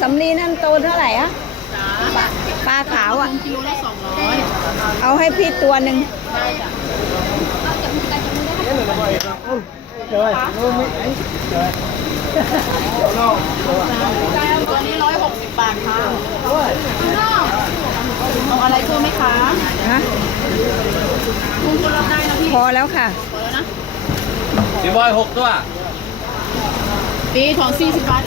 สำลีนั่นโตเท่าไหร่อะปลาขาวอะกิโลละ200เอาให้พี่ตัวหนึ่งได้จ้ะตัวนี้160 บาทค่ะเอาอะไรเพิ่มไหมคะ ฮะ คุณก็รับได้นะพี่ พอแล้วค่ะ พอแล้วนะ พี่บอย6 ตัว ปีถอน40 บาท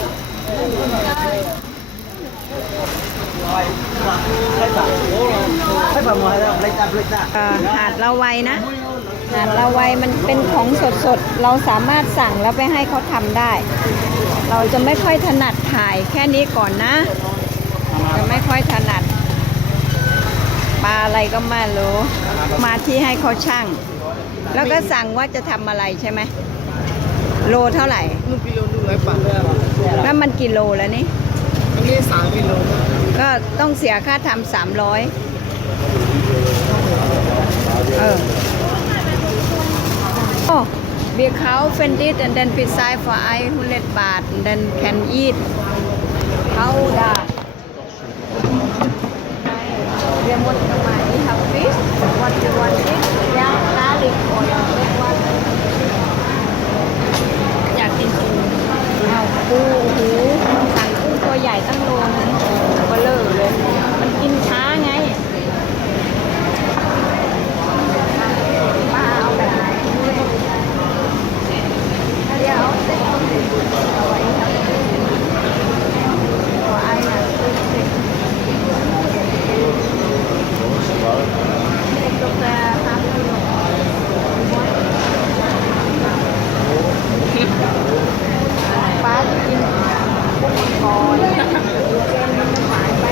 หาดละไวนะหาดละไวมันเป็นของสดๆเราสามารถสั่งแล้วไปให้เขาทำได้ เราจะไม่ค่อยถนัดถ่ายแค่นี้ก่อนนะจะไม่ค่อยถนัดปลาอะไรก็ไม่รู้มาที่ให้เขาช่างแล้วก็สั่งว่าจะทำอะไรใช่ไหมโลเท่าไหร่1 กิโล100 บาท แล้วมันกิโลแล้วนี่ อันนี้3 กิโล ก็ต้องเสียค่าทำ300Oh, we count it and then beside for 100 baht and then can eat. How that? We want to have fish. What you want it? Yeah, garlic or red one. อยากกินปู เอาปูหูสั่งกุ้งตัวใหญ่ตั้งโลนึงเบลอเลย มันกินช้าไงป้าเอาแบบไหนเดี๋ยวเอาเส้นเอาไว้ครับขอไอ้นะกาแฟครับป้าจะกินกุ้งคอนเป็นหมายไป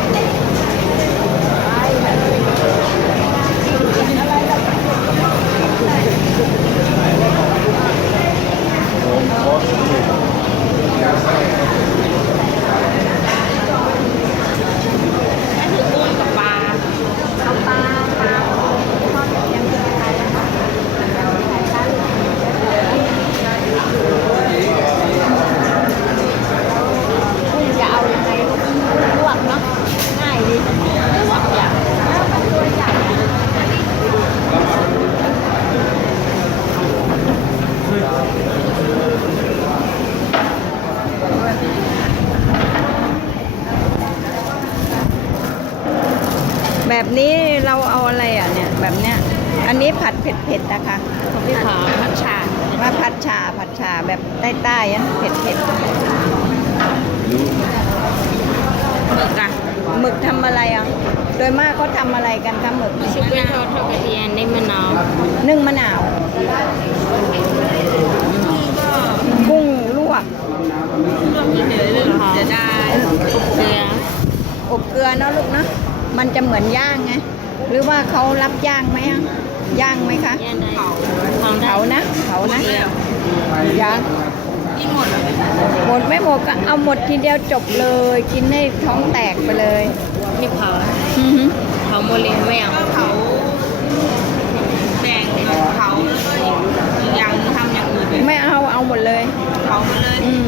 กุ้งกับปลา เอาปลาทอดยังกินอะไรนะคะกุ้งจะเอายังไงลวกเนาะง่ายดีลวกอย่างตัวใหญ่แบบนี้เราเอาอะไรอ่ะเนี่ยแบบเนี้ยอันนี้ผัดเผ็ดๆนะคะ ของพี่ขาผัดฉ่า มาผัดชาแบบใต้ๆอ่ะเผ็ด หมึกอะ ๆหมึกทำอะไรอ่ะโดยมากเขาทำอะไรกันคะหมึก ชุบแป้งทอดกระเทียมในมะนาว นึ่งมะนาวกุ้งลวก ลวกเฉยๆเลยเหรอคะจะได้เกลือ อบเกลือเนาะลูกเนาะมันจะเหมือนย่างไงหรือว่าเขารับย่างไหมอ่ะย่างไหมคะ ย่างได้ เผานะย่าง กินหมดเลย หมดไม่หมดก็เอาหมดทีเดียวจบเลยกินให้ท้องแตกไปเลย นี่เผา อือหือ เผาโมเลไม่เอาเผาแบ่งเผาแล้วก็อีกอย่างทำอย่างอื่น ไม่เอาหมดเลย เผาหมดเลย อืม